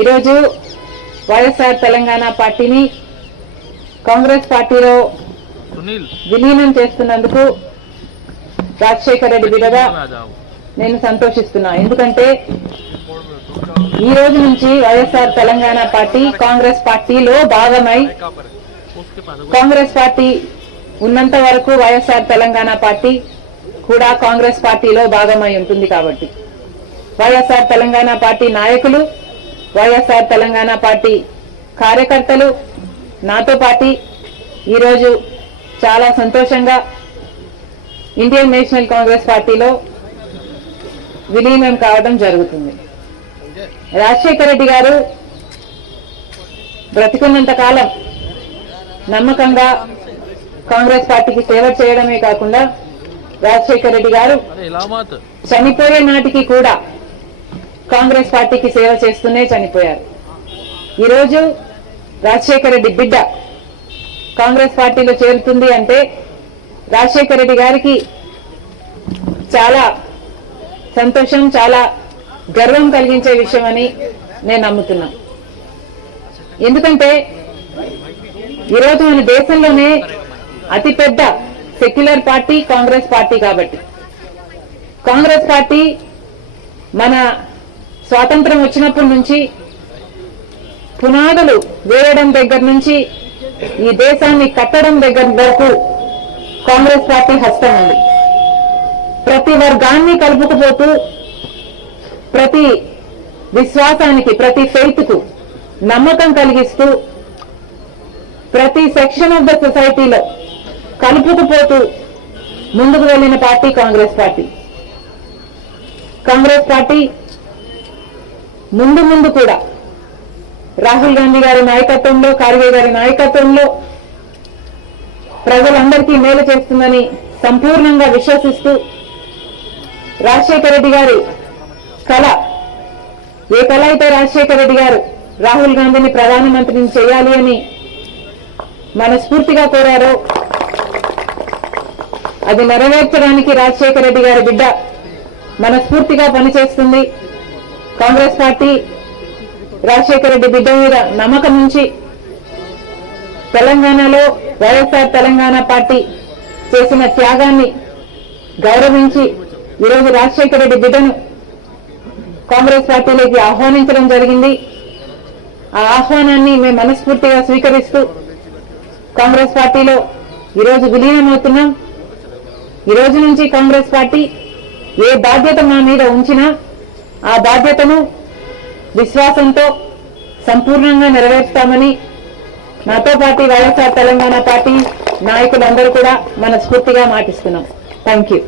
ఈరోజు వైఎస్ఆర్ తెలంగాణ పార్టీని కాంగ్రెస్ పార్టీలో విలీనం చేస్తున్నందుకు రాజశేఖర రెడ్డి బిడ్డగా నేను సంతోషిస్తున్నా. ఎందుకంటే ఈ రోజు నుంచి వైఎస్ఆర్ తెలంగాణ పార్టీ కాంగ్రెస్ పార్టీలో భాగమై, కాంగ్రెస్ పార్టీ ఉన్నంత వరకు వైఎస్ఆర్ తెలంగాణ పార్టీ కూడా కాంగ్రెస్ పార్టీలో భాగమై ఉంటుంది. కాబట్టి వైఎస్ఆర్ తెలంగాణ పార్టీ నాయకులు, వైఎస్ఆర్ తెలంగాణ పార్టీ కార్యకర్తలు నాతో పాటు ఈరోజు చాలా సంతోషంగా ఇండియన్ నేషనల్ కాంగ్రెస్ పార్టీలో విలీనం కావడం జరుగుతుంది. రాజశేఖర రెడ్డి గారు బ్రతికున్నంత కాలం నమ్మకంగా కాంగ్రెస్ పార్టీకి సేవ చేయడమే కాకుండా రాజశేఖర రెడ్డి గారు చనిపోయే నాటికి కూడా కాంగ్రెస్ పార్టీకి సేవ చేస్తూనే చనిపోయారు. ఈరోజు రాజశేఖర రెడ్డి బిడ్డ కాంగ్రెస్ పార్టీలో చేరుతుంది అంటే రాజశేఖర రెడ్డి గారికి చాలా సంతోషం, చాలా గర్వం కలిగించే విషయం అని నేను నమ్ముతున్నా. ఎందుకంటే ఈరోజు మన దేశంలోనే అతిపెద్ద సెక్యులర్ పార్టీ కాంగ్రెస్ పార్టీ. కాబట్టి కాంగ్రెస్ పార్టీ మన స్వాతంత్రం వచ్చినప్పటి నుంచి పునాదులు వేయడం దగ్గర నుంచి ఈ దేశాన్ని కట్టడం దగ్గర వరకు కాంగ్రెస్ పార్టీ హస్తం ఉంది. ప్రతి వర్గాన్ని కలుపుకుపోతూ, ప్రతి విశ్వాసానికి, ప్రతి ఫెయిత్ కు నమ్మకం కలిగిస్తూ, ప్రతి సెక్షన్ ఆఫ్ ద సొసైటీలో కలుపుకుపోతూ ముందుకు వెళ్లిన party Congress party. Congress party ముందు కూడా రాహుల్ గాంధీ గారి నాయకత్వంలో, ఖార్గే గారి నాయకత్వంలో ప్రజలందరికీ మేలు చేస్తుందని సంపూర్ణంగా విశ్వసిస్తూ, రాజశేఖర రెడ్డి గారి కళ, ఏ కళ అయితే రాజశేఖర రెడ్డి గారు రాహుల్ గాంధీని ప్రధానమంత్రిని చేయాలి అని మనస్ఫూర్తిగా కోరారో అది నెరవేర్చడానికి రాజశేఖర రెడ్డి గారి బిడ్డ మనస్ఫూర్తిగా పనిచేస్తుంది. కాంగ్రెస్ పార్టీ రాజశేఖర రెడ్డి బిడ్డ మీద నమ్మకం ఉంచి తెలంగాణలో వైఎస్ఆర్ తెలంగాణ పార్టీ చేసిన త్యాగాన్ని గౌరవించి ఈరోజు రాజశేఖర రెడ్డి బిడ్డను కాంగ్రెస్ పార్టీలోకి ఆహ్వానించడం జరిగింది. ఆ ఆహ్వానాన్ని మేము మనస్ఫూర్తిగా స్వీకరిస్తూ కాంగ్రెస్ పార్టీలో ఈరోజు విలీనమవుతున్నాం. ఈ రోజు నుంచి కాంగ్రెస్ పార్టీ ఏ బాధ్యత మా మీద ఉంచినా ఆ బాధ్యతను విశ్వాసంతో సంపూర్ణంగా నెరవేర్స్తామని నాతో పాటు వైఎస్ఆర్ తెలంగాణ పార్టీ నాయకులందరూ కూడా మనస్ఫూర్తిగా మాటిస్తున్నాం. Thank you.